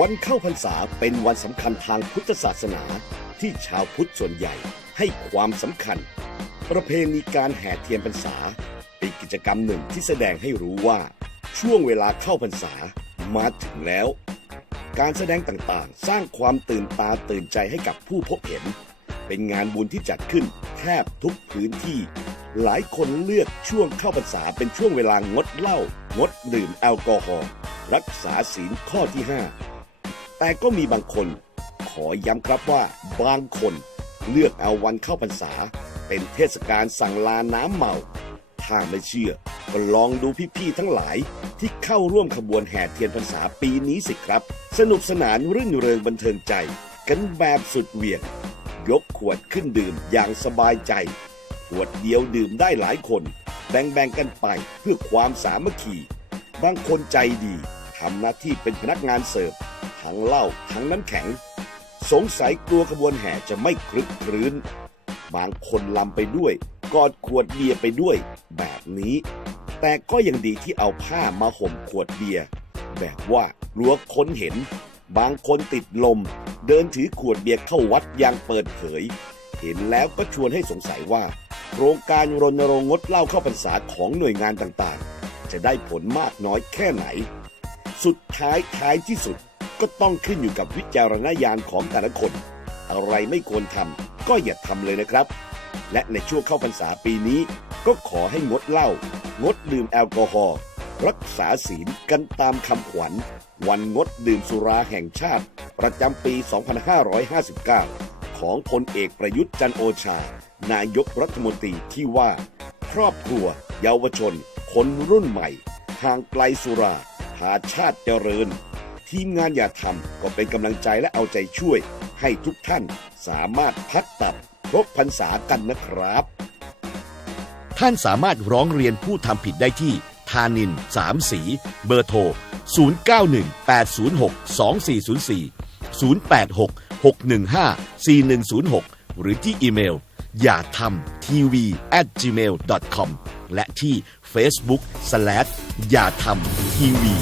วันเข้าพรรษาเป็นวันสำคัญทางพุทธศาสนาที่ชาวพุทธส่วนใหญ่ให้ความสำคัญ ประเพณีการแห่เทียนพรรษา เป็นกิจกรรมหนึ่งที่แสดงให้รู้ว่า ช่วงเวลาเข้าพรรษามาถึงแล้ว การแสดงต่างๆ สร้างความตื่นตาตื่นใจให้กับผู้พบเห็น เป็นงานบุญที่จัดขึ้นแทบทุกพื้นที่ หลายคนเลือกช่วงเข้าพรรษาเป็นช่วงเวลางดเหล้างดดื่มแอลกอฮอล์รักษาศีลข้อที่ 5 แต่ก็มีบางคน ขอย้ำครับว่าบางคนเลือกเอาวันเข้าพรรษา เป็นเทศกาลสั่งลาน้ำเมา ถ้าไม่เชื่อ ก็ลองดูพี่ๆทั้งหลาย ที่เข้าร่วมขบวนแห่เทียนพรรษาปีนี้สิครับ สนุกสนานรื่นเริงบันเทิงใจ กันแบบสุดเหวี่ยง ยกขวดขึ้นดื่มอย่างสบายใจ ขวดเดียวดื่มได้หลายคน แบ่งๆกันไปเพื่อความสามัคคี บางคนใจดีทำหน้าที่เป็นพนักงานเสิร์ฟ ทั้งเหล้าทั้งน้ำแข็ง สงสัยกลัวขบวนแห่จะไม่คลึกครื้น บางคนลำไปด้วย กอดขวดเบียร์ไปด้วย แบบนี้ แต่ก็ยังดีที่เอาผ้ามาห่มขวดเบียร์แบบว่ากลัวคนเห็น บางคนติดลม เดินถือขวดเบียร์เข้าวัดอย่างเปิดเผย เห็นแล้วก็ชวนให้สงสัยว่าโครงการรณรงค์งดเหล้าเข้าพรรษาของหน่วยงานต่างๆ จะได้ผลมากน้อยแค่ไหน สุดท้ายท้ายที่สุด ก็ต้องขึ้นอยู่กับวิจารณญาณของแต่ละคน อะไรไม่ควรทำก็อย่าทำเลยนะครับ และในช่วงเข้าพรรษาปีนี้ ก็ขอให้งดเหล้างดดื่มแอลกอฮอล์รักษาศีลกันตามคำขวัญ วันงดดื่มสุราแห่งชาติ ประจำปี 2559 ของพลเอกประยุทธ์จันโอชา นายกรัฐมนตรีที่ว่า ครอบครัว เยาวชน คนรุ่นใหม่ ห่างไกลสุราหาชาติเจริญ ทีมงานอย่าทำก็เป็นกำลังใจและเอาใจช่วย ให้ทุกท่านสามารถพัดตับครบพรรษากันนะครับ ท่านสามารถร้องเรียนผู้ทำผิดได้ที่ธานินสามสี เบอร์โทร 0918062404 086 615 4106 หรือที่อีเมล อย่าทำทีวี at gmail com และที่ Facebook slash อย่าทำทีวี